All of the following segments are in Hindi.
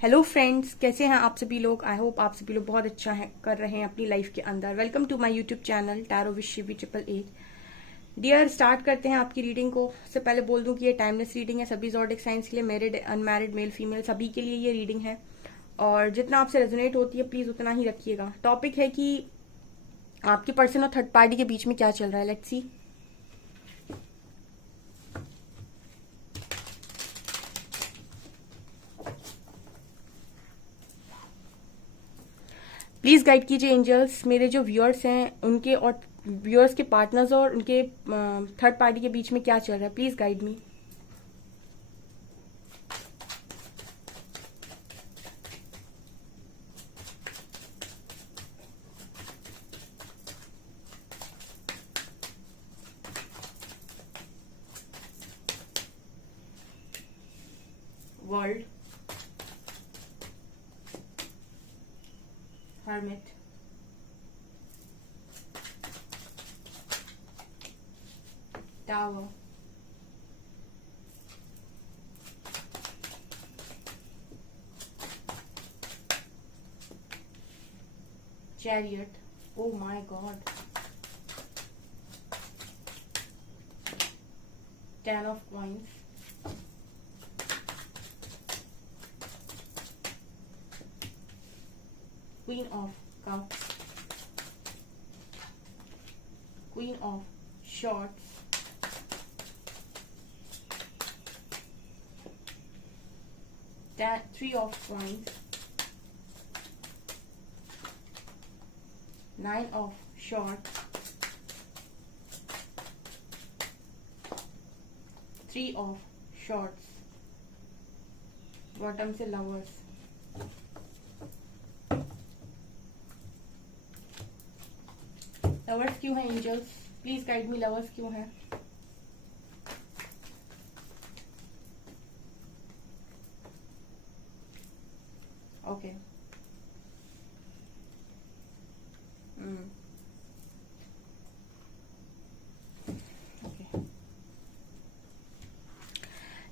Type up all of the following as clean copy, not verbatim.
हेलो फ्रेंड्स, कैसे हैं आप सभी लोग। आई होप आप सभी लोग बहुत अच्छा है कर रहे हैं अपनी लाइफ के अंदर। Welcome to my YouTube channel tarot with Shivi 888। Dear, start करते हैं आपकी रीडिंग को। उससे पहले बोल दूं कि ये टाइमलेस रीडिंग है सभी ज़ोडिक साइंस के लिए, मैरिड अनमैरिड मेल फीमेल सभी के लिए ये रीडिंग है। और जितना आपसे रेजोनेट होती है प्लीज उतना ही रखिएगा। टॉपिक है कि आपके पर्सन और थर्ड पार्टी के बीच में क्या चल रहा है। Let's see. प्लीज गाइड कीजिए एंजल्स, मेरे जो व्यूअर्स हैं उनके और व्यूअर्स के पार्टनर्स और उनके थर्ड पार्टी के बीच में क्या चल रहा है। Please guide me. World, hermit, tower, chariot, oh my god, 10 of coins, queen of cups, queen of swords, 3 of coins, 9 of swords, 3 of swords, bottom से लवर्स। लवर्स क्यों है angels? Please guide me, lovers क्यों है? ओके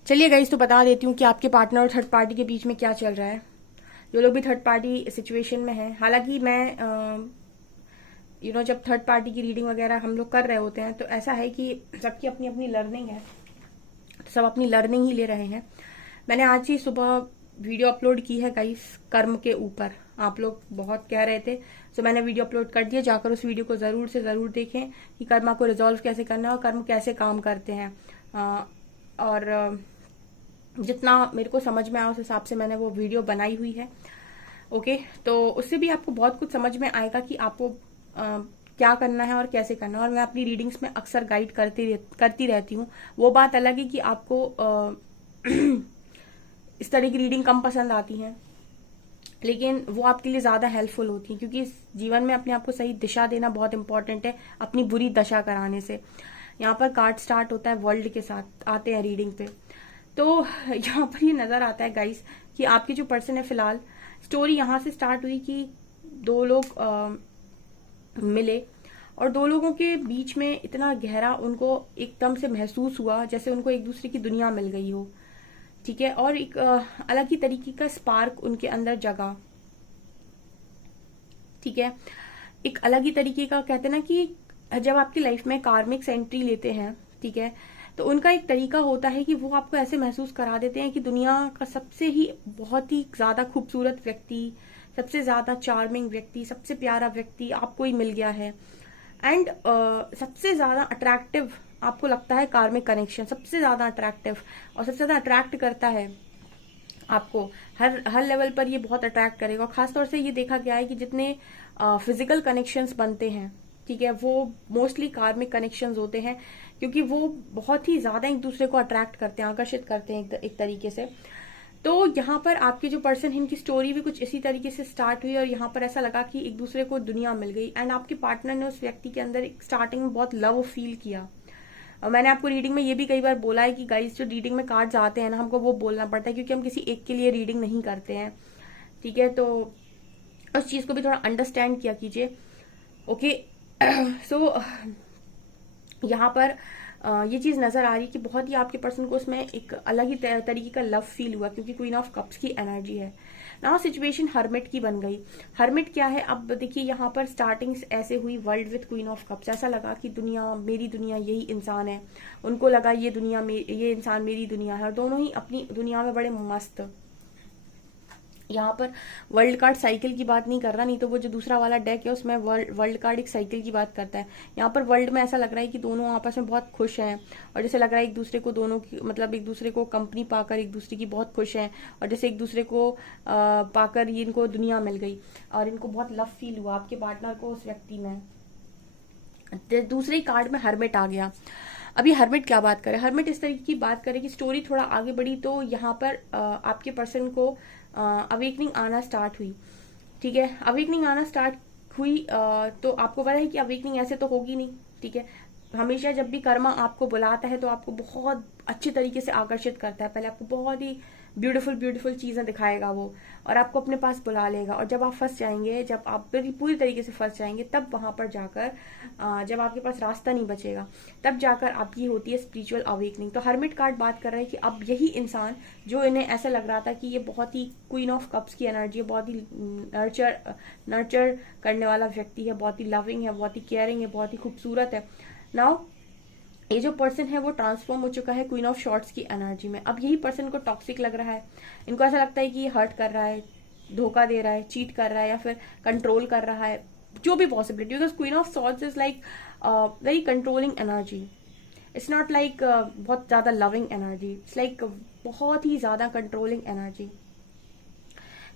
चलिए गाइस, तो बता देती हूँ कि आपके पार्टनर और थर्ड पार्टी के बीच में क्या चल रहा है। जो लोग भी थर्ड पार्टी सिचुएशन में है, हालांकि मैं जब थर्ड पार्टी की रीडिंग वगैरह हम लोग कर रहे होते हैं तो ऐसा है कि सबकी अपनी अपनी लर्निंग है, सब अपनी लर्निंग ही ले रहे हैं। मैंने आज ही सुबह वीडियो अपलोड की है गाइस कर्म के ऊपर। आप लोग बहुत कह रहे थे, तो मैंने वीडियो अपलोड कर दिया। जाकर उस वीडियो को जरूर से जरूर देखें कि कर्मा को रिजॉल्व कैसे करना है और कर्म कैसे काम करते हैं। और जितना मेरे को समझ में आया उस हिसाब से मैंने वो वीडियो बनाई हुई है। ओके, तो उससे भी आपको बहुत कुछ समझ में आएगा कि आपको क्या करना है और कैसे करना है। और मैं अपनी रीडिंग्स में अक्सर गाइड करती रहती हूँ। वो बात अलग है कि आपको इस तरह की रीडिंग कम पसंद आती है, लेकिन वो आपके लिए ज्यादा हेल्पफुल होती है, क्योंकि इस जीवन में अपने आप को सही दिशा देना बहुत इंपॉर्टेंट है अपनी बुरी दशा कराने से। यहाँ पर कार्ड स्टार्ट होता है वर्ल्ड के साथ, आते हैं रीडिंग पे। तो यहाँ पर ये नजर आता है गाइस कि आपके जो पर्सन है, फिलहाल स्टोरी यहाँ से स्टार्ट हुई कि दो लोग मिले और दो लोगों के बीच में इतना गहरा उनको एकदम से महसूस हुआ जैसे उनको एक दूसरे की दुनिया मिल गई हो। ठीक है, और एक अलग ही तरीके का स्पार्क उनके अंदर जगा। ठीक है, एक अलग ही तरीके का, कहते हैं ना कि जब आपकी लाइफ में कार्मिक एंट्री लेते हैं, ठीक है, तो उनका एक तरीका होता है कि वो आपको ऐसे महसूस करा देते हैं कि दुनिया का सबसे ही बहुत ही ज्यादा खूबसूरत व्यक्ति, सबसे ज्यादा चार्मिंग व्यक्ति, सबसे प्यारा व्यक्ति आपको ही मिल गया है। एंड सबसे ज्यादा अट्रैक्टिव आपको लगता है कार्मिक कनेक्शन, सबसे ज्यादा अट्रैक्टिव और सबसे ज्यादा अट्रैक्ट करता है आपको। हर हर लेवल पर ये बहुत अट्रैक्ट करेगा। और खासतौर से ये देखा गया है कि जितने फिजिकल कनेक्शंस बनते हैं, ठीक है, वो मोस्टली कार्मिक कनेक्शंस होते हैं, क्योंकि वो बहुत ही ज्यादा एक दूसरे को अट्रैक्ट करते हैं, आकर्षित करते हैं एक तरीके से। तो यहाँ पर आपके जो पर्सन है, इनकी स्टोरी भी कुछ इसी तरीके से स्टार्ट हुई और यहाँ पर ऐसा लगा कि एक दूसरे को दुनिया मिल गई। एंड आपके पार्टनर ने उस व्यक्ति के अंदर स्टार्टिंग में बहुत लव फील किया। और मैंने आपको रीडिंग में ये भी कई बार बोला है कि गाइस, जो रीडिंग में कार्ड्स आते हैं ना, हमको वो बोलना पड़ता है, क्योंकि हम किसी एक के लिए रीडिंग नहीं करते हैं। ठीक है, तो उस चीज को भी थोड़ा अंडरस्टैंड किया कीजिए। ओके, सो यहाँ पर ये चीज नजर आ रही कि बहुत ही आपके पर्सन को उसमें एक अलग ही तरीके का लव फील हुआ, क्योंकि क्वीन ऑफ कप्स की एनर्जी है। नाउ सिचुएशन हर्मिट की बन गई। हर्मिट क्या है, अब देखिए यहाँ पर स्टार्टिंग ऐसे हुई world with queen of cups, ऐसा लगा कि दुनिया मेरी दुनिया, यही इंसान है। उनको लगा ये दुनिया ये इंसान मेरी दुनिया है, और दोनों ही अपनी दुनिया में बड़े मस्त। यहाँ पर वर्ल्ड कार्ड साइकिल की बात नहीं कर रहा, नहीं तो वो जो दूसरा वाला डेक है उसमें वर्ल्ड कार्ड एक साइकिल की बात करता है। यहाँ पर वर्ल्ड में ऐसा लग रहा है कि दोनों आपस में बहुत खुश हैं, और जैसे लग रहा है एक दूसरे को दोनों की मतलब एक दूसरे को कंपनी पाकर एक दूसरे की बहुत खुश हैं, और जैसे एक दूसरे को पाकर ये इनको दुनिया मिल गई और इनको बहुत लव फील हुआ आपके पार्टनर को उस व्यक्ति में। दूसरे कार्ड में हर्मिट आ गया। अभी हर्मिट क्या बात करे, हर्मिट इस तरीके की बात करे कि स्टोरी थोड़ा आगे बढ़ी तो यहाँ पर आपके पर्सन को अवेकनिंग आना स्टार्ट हुई। ठीक है, अवेकनिंग आना स्टार्ट हुई तो आपको पता है कि अवेकनिंग ऐसे तो होगी नहीं। ठीक है, हमेशा जब भी कर्मा आपको बुलाता है तो आपको बहुत अच्छी तरीके से आकर्षित करता है। पहले आपको बहुत ही ब्यूटीफुल ब्यूटीफुल चीजें दिखाएगा वो, और आपको अपने पास बुला लेगा, और जब आप फंस जाएंगे, जब आप पूरी तरीके से फंस जाएंगे, तब वहां पर जाकर जब आपके पास रास्ता नहीं बचेगा, तब जाकर आपकी होती है स्पिरिचुअल अवेकनिंग। तो हर्मिट कार्ड बात कर रहे हैं कि अब यही इंसान जो इन्हें ऐसा लग रहा था कि ये बहुत ही क्वीन ऑफ कप्स की एनर्जी है, बहुत ही नर्चर करने वाला व्यक्ति है, बहुत ही लविंग है, बहुत ही केयरिंग है, बहुत ही खूबसूरत है। नाउ ये जो पर्सन है वो ट्रांसफॉर्म हो चुका है क्वीन ऑफ शॉर्ट्स की एनर्जी में। अब यही पर्सन को टॉक्सिक लग रहा है, इनको ऐसा लगता है कि ये हर्ट कर रहा है, धोखा दे रहा है, चीट कर रहा है, या फिर कंट्रोल कर रहा है, जो भी possibility. Because queen of swords is like very controlling energy, it's not like बहुत ज्यादा लविंग एनर्जी, इट्स लाइक बहुत ही ज्यादा controlling energy.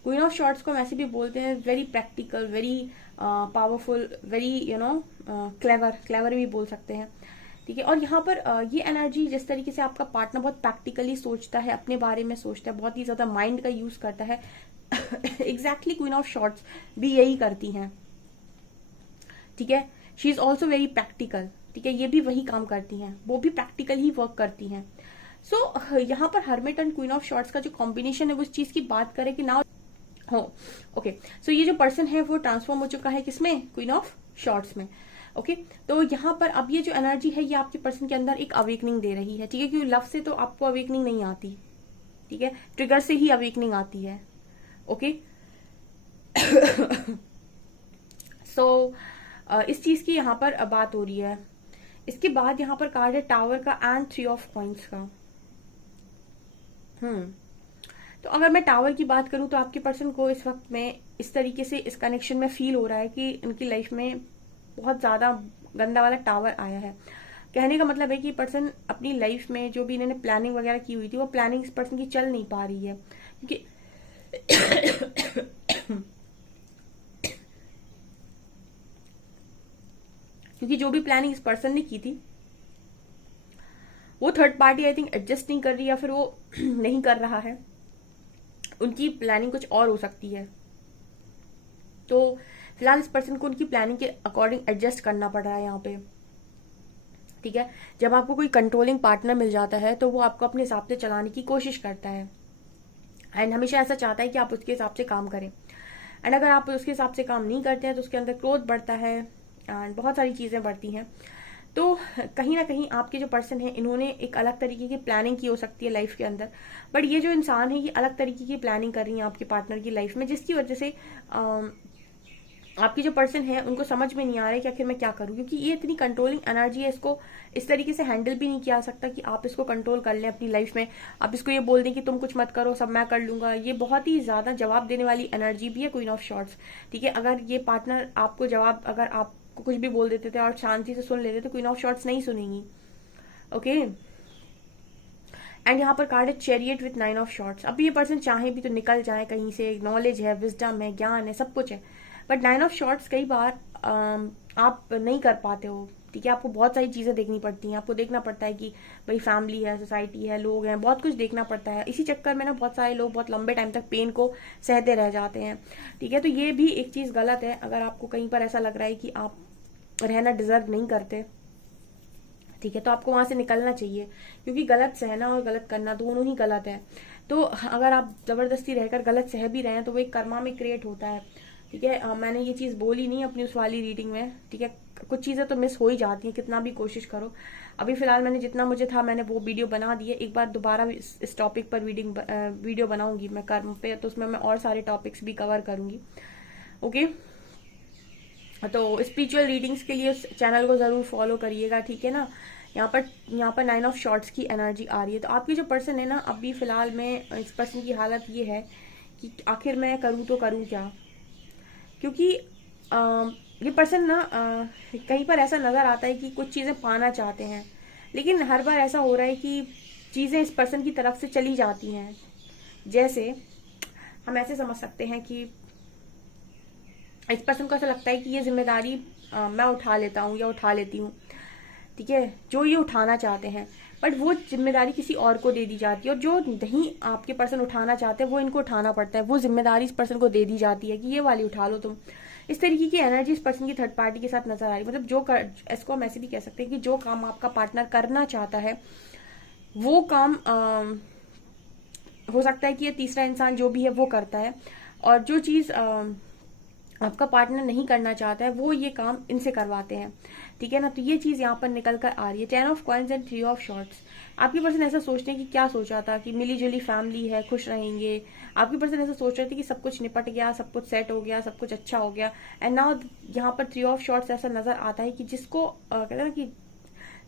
Queen of swords को हम ऐसे भी बोलते हैं very practical, very powerful, very clever भी बोल सकते हैं। ठीक है, और यहाँ पर ये एनर्जी जिस तरीके से आपका पार्टनर बहुत प्रैक्टिकली सोचता है, अपने बारे में सोचता है, बहुत ही ज्यादा माइंड का यूज करता है, एग्जैक्टली क्वीन ऑफ शॉर्ट्स भी यही करती हैं। ठीक है, she is also very practical. ठीक है, ये भी वही काम करती हैं, वो भी प्रैक्टिकल ही वर्क करती हैं। सो यहाँ पर hermit and queen of shorts का जो कॉम्बिनेशन है वो इस चीज की बात करें कि नाउ हो ओके, सो ये जो पर्सन है वो ट्रांसफॉर्म हो चुका है किसमें, क्वीन ऑफ शॉर्ट्स में। ओके, तो यहाँ पर अब ये जो एनर्जी है ये आपके पर्सन के अंदर एक अवेकनिंग दे रही है। ठीक है, क्योंकि लव से तो आपको अवेकनिंग नहीं आती, ठीक है, ट्रिगर से ही अवेकनिंग आती है। ओके, सो इस चीज की यहाँ पर बात हो रही है। इसके बाद यहाँ पर कार्ड है टावर का एंड 3 ऑफ कॉइंस का। तो अगर मैं टावर की बात करूं तो आपके पर्सन को इस वक्त में इस तरीके से इस कनेक्शन में फील हो रहा है कि इनकी लाइफ में बहुत ज्यादा गंदा वाला टावर आया है। कहने का मतलब है कि पर्सन अपनी लाइफ में जो भी इन्होंने प्लानिंग वगैरह की हुई थी वो प्लानिंग इस पर्सन की चल नहीं पा रही है, क्योंकि क्योंकि जो भी प्लानिंग इस पर्सन ने की थी वो third party I think adjust नहीं कर रही, या फिर वो नहीं कर रहा है, उनकी प्लानिंग कुछ और हो सकती है। तो फिलहाल इस पर्सन को उनकी प्लानिंग के अकॉर्डिंग एडजस्ट करना पड़ रहा है यहाँ पे। ठीक है, जब आपको कोई कंट्रोलिंग पार्टनर मिल जाता है तो वो आपको अपने हिसाब से चलाने की कोशिश करता है, एंड हमेशा ऐसा चाहता है कि आप उसके हिसाब से काम करें। एंड अगर आप उसके हिसाब से काम नहीं करते हैं तो उसके अंदर क्रोध बढ़ता है एंड बहुत सारी चीजें बढ़ती हैं। तो कहीं ना कहीं आपके जो पर्सन है इन्होंने एक अलग तरीके की प्लानिंग की हो सकती है लाइफ के अंदर, बट ये जो इंसान है ये अलग तरीके की प्लानिंग कर रही है आपके पार्टनर की लाइफ में, जिसकी वजह से आपकी जो पर्सन है उनको समझ में नहीं आ रहा है कि आखिर मैं क्या करूं, क्योंकि ये इतनी कंट्रोलिंग एनर्जी है, इसको इस तरीके से हैंडल भी नहीं किया जा सकता कि आप इसको कंट्रोल कर लें अपनी लाइफ में। आप इसको ये बोल दें कि तुम कुछ मत करो, सब मैं कर लूंगा। ये बहुत ही ज्यादा जवाब देने वाली एनर्जी भी है क्वीन ऑफ शॉर्ट्स। ठीक है, अगर ये पार्टनर आपको जवाब, अगर आपको कुछ भी बोल देते थे और शांति से सुन लेते तो क्वीन ऑफ शॉर्ट्स नहीं सुनेंगी। ओके, एंड यहाँ पर कार्ड है चैरियट विथ 9 ऑफ शॉर्ट्स। अब ये पर्सन चाहे भी तो निकल जाए कहीं से, नॉलेज है, विजडम है, ज्ञान है, सब कुछ है, बट 9 ऑफ शॉर्ट्स कई बार आप नहीं कर पाते हो। ठीक है, आपको बहुत सारी चीजें देखनी पड़ती हैं, आपको देखना पड़ता है कि भाई फैमिली है, सोसाइटी है, लोग हैं, बहुत कुछ देखना पड़ता है। इसी चक्कर में ना बहुत सारे लोग बहुत लंबे टाइम तक पेन को सहते रह जाते हैं। ठीक है, तो ये भी एक चीज गलत है। अगर आपको कहीं पर ऐसा लग रहा है कि आप रहना डिजर्व नहीं करते, ठीक है, तो आपको वहां से निकलना चाहिए, क्योंकि गलत सहना और गलत करना दोनों ही गलत है। तो अगर आप जबरदस्ती रहकर गलत सह भी रहे हैं तो वो एक कर्मा में क्रिएट होता है। ठीक है। मैंने ये चीज बोली नहीं अपनी उस वाली रीडिंग में, ठीक है। कुछ चीजें तो मिस हो ही जाती हैं कितना भी कोशिश करो। अभी फिलहाल मैंने जितना मुझे था मैंने वो वीडियो बना दी है। एक बार दोबारा इस टॉपिक पर वीडियो बनाऊंगी मैं कर्म पे, तो उसमें मैं और सारे टॉपिक्स भी कवर करूंगी। ओके, तो स्पिरिचुअल रीडिंग्स के लिए उस चैनल को जरूर फॉलो करिएगा, ठीक है ना। यहाँ पर 9 ऑफ शॉर्ट्स की एनर्जी आ रही है। तो आपकी जो पर्सन है ना, अभी फिलहाल में इस पर्सन की हालत ये है कि आखिर मैं करूँ तो करूँ क्या, क्योंकि ये पर्सन ना कहीं पर ऐसा नजर आता है कि कुछ चीजें पाना चाहते हैं, लेकिन हर बार ऐसा हो रहा है कि चीजें इस पर्सन की तरफ से चली जाती हैं। जैसे हम ऐसे समझ सकते हैं कि इस पर्सन को ऐसा लगता है कि ये जिम्मेदारी मैं उठा लेता हूँ या उठा लेती हूँ, ठीक है, जो ये उठाना चाहते हैं, बट वो जिम्मेदारी किसी और को दे दी जाती है, और जो नहीं आपके पर्सन उठाना चाहते हैं वो इनको उठाना पड़ता है। वो जिम्मेदारी इस पर्सन को दे दी जाती है कि ये वाली उठा लो तुम। इस तरीके की एनर्जी इस पर्सन की थर्ड पार्टी के साथ नजर आ रही है। मतलब इसको हम ऐसे भी कह सकते हैं कि जो काम आपका पार्टनर करना चाहता है वो काम हो सकता है कि ये तीसरा इंसान जो भी है वो करता है, और जो चीज आपका पार्टनर नहीं करना चाहता है वो ये काम इनसे करवाते हैं, ठीक है ना। तो ये चीज यहाँ पर निकल कर आ रही है। 10 of coins and 3 of shorts. आपकी पर्सन ऐसा सोचते हैं कि क्या सोचा था कि मिली जुली फैमिली है, खुश रहेंगे। आपकी पर्सन ऐसा सोच रहे थे कि सब कुछ निपट गया, सब कुछ सेट हो गया, सब कुछ अच्छा हो गया। एंड नाउ यहाँ पर 3 ऑफ शॉर्ट्स ऐसा नजर आता है कि जिसको कहते हैं ना कि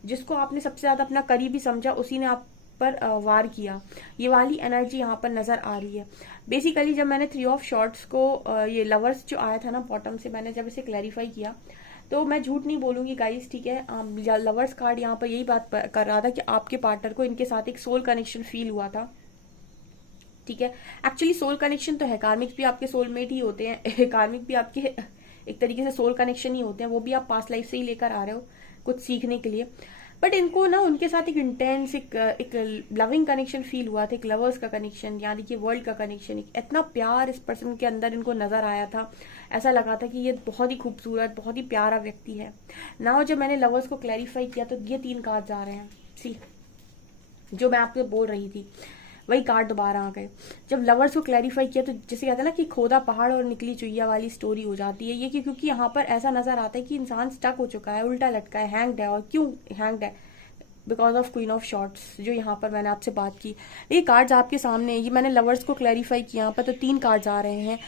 जिसको आपने सबसे ज्यादा अपना करीबी समझा उसी ने आप पर वार किया। ये वाली एनर्जी यहाँ पर नजर आ रही है। बेसिकली जब मैंने 3 ऑफ शॉर्ट्स को ये लवर्स जो आया था ना बॉटम से, मैंने जब इसे क्लैरिफाई किया तो मैं झूठ नहीं बोलूंगी गाइस, ठीक है। लवर्स कार्ड यहाँ पर यही बात कर रहा था कि आपके पार्टनर को इनके साथ एक सोल कनेक्शन फील हुआ था, ठीक है। एक्चुअली सोल कनेक्शन तो है, कार्मिक भी आपके सोलमेट ही होते हैं कार्मिक भी आपके एक तरीके से सोल कनेक्शन ही होते हैं। वो भी आप पास्ट लाइफ से ही लेकर आ रहे हो कुछ सीखने के लिए, बट इनको ना उनके साथ एक इंटेंस एक लविंग कनेक्शन फील हुआ था, एक लवर्स का कनेक्शन, यानी कि वर्ल्ड का कनेक्शन। एक इतना प्यार इस पर्सन के अंदर इनको नजर आया था, ऐसा लगा था कि ये बहुत ही खूबसूरत बहुत ही प्यारा व्यक्ति है। नाउ जब मैंने लवर्स को क्लैरिफाई किया तो ये 3 कार्ड्स आ रहे हैं। सी जो मैं आपको बोल रही थी वही कार्ड दोबारा आ गए। जब लवर्स को क्लैरिफाई किया तो जैसे कहते हैं ना कि खोदा पहाड़ और निकली चुईया वाली स्टोरी हो जाती है ये, क्योंकि यहाँ पर ऐसा नजर आता है कि इंसान स्टक हो चुका है, उल्टा लटका है, हैंग्ड है। और क्यों हैंग्ड है? Because of queen of shorts, जो यहाँ पर मैंने आपसे बात की। ये कार्ड्स आपके सामने, ये मैंने लवर्स को क्लैरिफाई किया यहाँ पर, तो 3 कार्ड्स आ रहे हैं।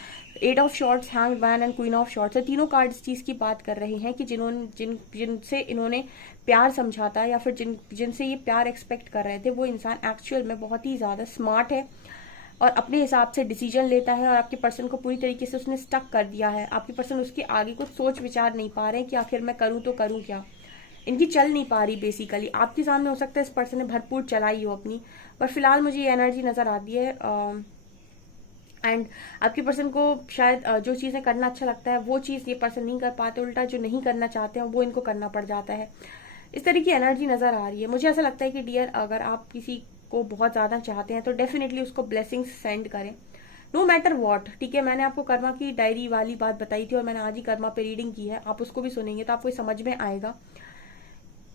8 of shorts, hanged man and queen of shorts. तीनों कार्ड इस चीज की बात कर रहे हैं कि जिनसे इन्होंने प्यार समझा था या फिर जिनसे ये प्यार एक्सपेक्ट कर रहे थे, वो इंसान एक्चुअल में बहुत ही ज्यादा स्मार्ट है और अपने हिसाब से डिसीजन लेता है, और आपके पर्सन को पूरी तरीके से उसने स्टक कर दिया है। आपके पर्सन उसके आगे कुछ सोच विचार नहीं पा रहे हैं कि आखिर मैं करूं तो करूं क्या। इनकी चल नहीं पा रही बेसिकली। आपके सामने हो सकता है इस पर्सन ने भरपूर चलाई हो अपनी, पर फिलहाल मुझे ये एनर्जी नजर आती है। एंड आपके पर्सन को शायद जो चीजें करना अच्छा लगता है वो चीज ये पर्सन नहीं कर पाते, उल्टा जो नहीं करना चाहते हैं वो इनको करना पड़ जाता है। इस तरह की एनर्जी नजर आ रही है। मुझे ऐसा लगता है कि डियर, अगर आप किसी को बहुत ज्यादा चाहते हैं तो डेफिनेटली उसको ब्लेसिंग्स सेंड करें, नो मैटर वॉट, ठीक है। मैंने आपको कर्मा की डायरी वाली बात बताई थी और मैंने आज ही कर्मा पे रीडिंग की है, आप उसको भी सुनेंगे तो आपको समझ में आएगा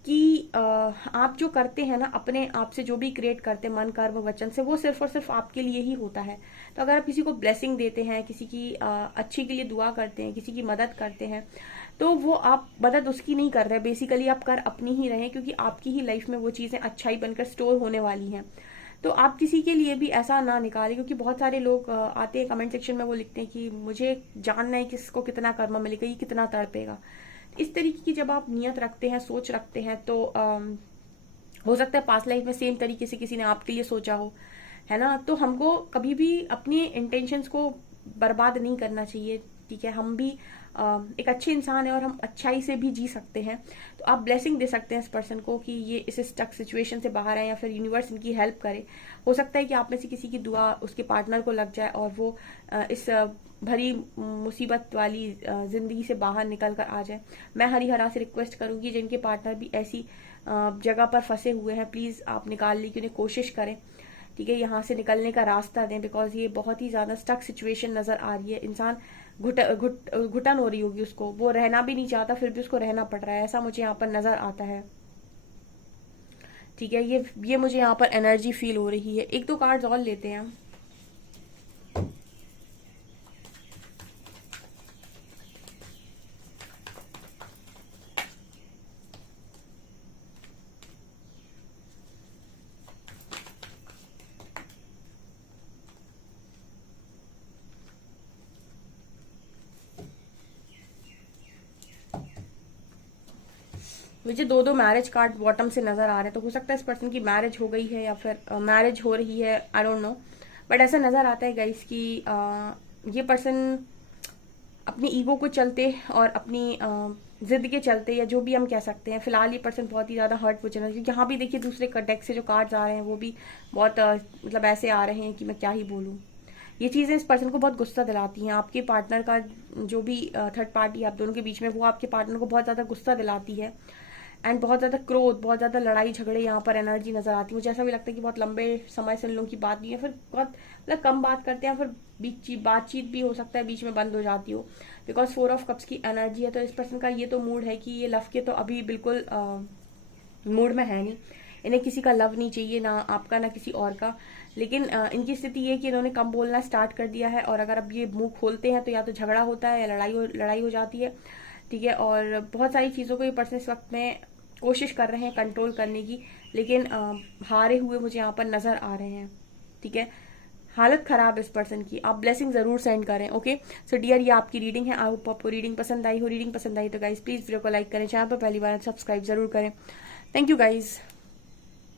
कि आप जो करते हैं ना अपने आप से, जो भी क्रिएट करते हैं मन कर्म वचन से, वो सिर्फ और सिर्फ आपके लिए ही होता है। तो अगर आप किसी को ब्लेसिंग देते हैं, किसी की अच्छी के लिए दुआ करते हैं, किसी की मदद करते हैं, तो वो आप मदद उसकी नहीं कर रहे, बेसिकली आप कर अपनी ही रहे, क्योंकि आपकी ही लाइफ में वो चीजें अच्छाई बनकर स्टोर होने वाली हैं। तो आप किसी के लिए भी ऐसा ना निकालें, क्योंकि बहुत सारे लोग आते हैं कमेंट सेक्शन में, वो लिखते हैं कि मुझे जानना है किसको कितना कर्म मिलेगा, ये कितना तड़पेगा। इस तरीके की जब आप नियत रखते हैं, सोच रखते हैं, तो हो सकता है पास्ट लाइफ में सेम तरीके से किसी ने आपके लिए सोचा हो, है ना। तो हमको कभी भी अपनी इंटेंशंस को बर्बाद नहीं करना चाहिए, ठीक है। हम भी एक अच्छे इंसान है और हम अच्छाई से भी जी सकते हैं। तो आप ब्लेसिंग दे सकते हैं इस पर्सन को कि ये इस स्टक सिचुएशन से बाहर आए, या फिर यूनिवर्स इनकी हेल्प करे। हो सकता है कि आप में से किसी की दुआ उसके पार्टनर को लग जाए और वो इस भरी मुसीबत वाली जिंदगी से बाहर निकल कर आ जाए। मैं हरिहरा से रिक्वेस्ट करूंगी जिनके पार्टनर भी ऐसी जगह पर फंसे हुए हैं, प्लीज आप निकालने की उन्हें कोशिश करें, ठीक है। यहाँ से निकलने का रास्ता दें, बिकॉज ये बहुत ही ज्यादा स्टक सिचुएशन नजर आ रही है। इंसान घुटन हो रही होगी उसको, वो रहना भी नहीं चाहता फिर भी उसको रहना पड़ रहा है, ऐसा मुझे यहाँ पर नजर आता है, ठीक है। ये मुझे यहाँ पर एनर्जी फील हो रही है। 1-2 कार्ड्स और लेते हैं। मुझे दो मैरिज कार्ड बॉटम से नजर आ रहे हैं, तो हो सकता है इस पर्सन की मैरिज हो गई है या फिर मैरिज हो रही है, आई डोंट नो, बट ऐसा नजर आता है गाइस कि ये पर्सन अपनी ईगो को चलते और अपनी जिद के चलते, या जो भी हम कह सकते हैं, फिलहाल ये पर्सन बहुत ही ज्यादा हर्ट हो चल रहा है। यहाँ भी देखिए दूसरे डेक से जो कार्ड्स आ रहे हैं वो भी बहुत मतलब ऐसे आ रहे हैं कि मैं क्या ही बोलूँ। ये चीजें इस पर्सन को बहुत गुस्सा दिलाती हैं। आपके पार्टनर का जो भी थर्ड पार्टी आप दोनों के बीच में, वो आपके पार्टनर को बहुत ज्यादा गुस्सा दिलाती है, एंड बहुत ज्यादा क्रोध, बहुत ज्यादा लड़ाई झगड़े यहाँ पर एनर्जी नजर आती है। मुझे ऐसा भी लगता है कि बहुत लंबे समय से इन लोगों की बात नहीं है, फिर बहुत मतलब कम बात करते हैं, फिर बातचीत भी हो सकता है बीच में बंद हो जाती हो, बिकॉज 4 ऑफ कप्स की एनर्जी है। तो इस पर्सन का ये तो मूड है कि ये लव के तो अभी बिल्कुल मूड में है नहीं, इन्हें किसी का लव नहीं चाहिए, ना आपका ना किसी और का। लेकिन इनकी स्थिति ये कि इन्होंने कम बोलना स्टार्ट कर दिया है, और अगर अब ये मुंह खोलते हैं तो या तो झगड़ा होता है या लड़ाई हो जाती है, ठीक है। और बहुत सारी चीजों को ये पर्सन इस वक्त में कोशिश कर रहे हैं कंट्रोल करने की, लेकिन हारे हुए मुझे यहाँ पर नजर आ रहे हैं, ठीक है। हालत खराब है इस पर्सन की। आप ब्लेसिंग जरूर सेंड करें, ओके। सो डियर, ये आपकी रीडिंग है। आई होप आपको रीडिंग पसंद आई हो। रीडिंग पसंद आई तो गाइज प्लीज वीडियो को लाइक करें, चैनल पर पहली बार सब्सक्राइब जरूर करें। Thank you guys.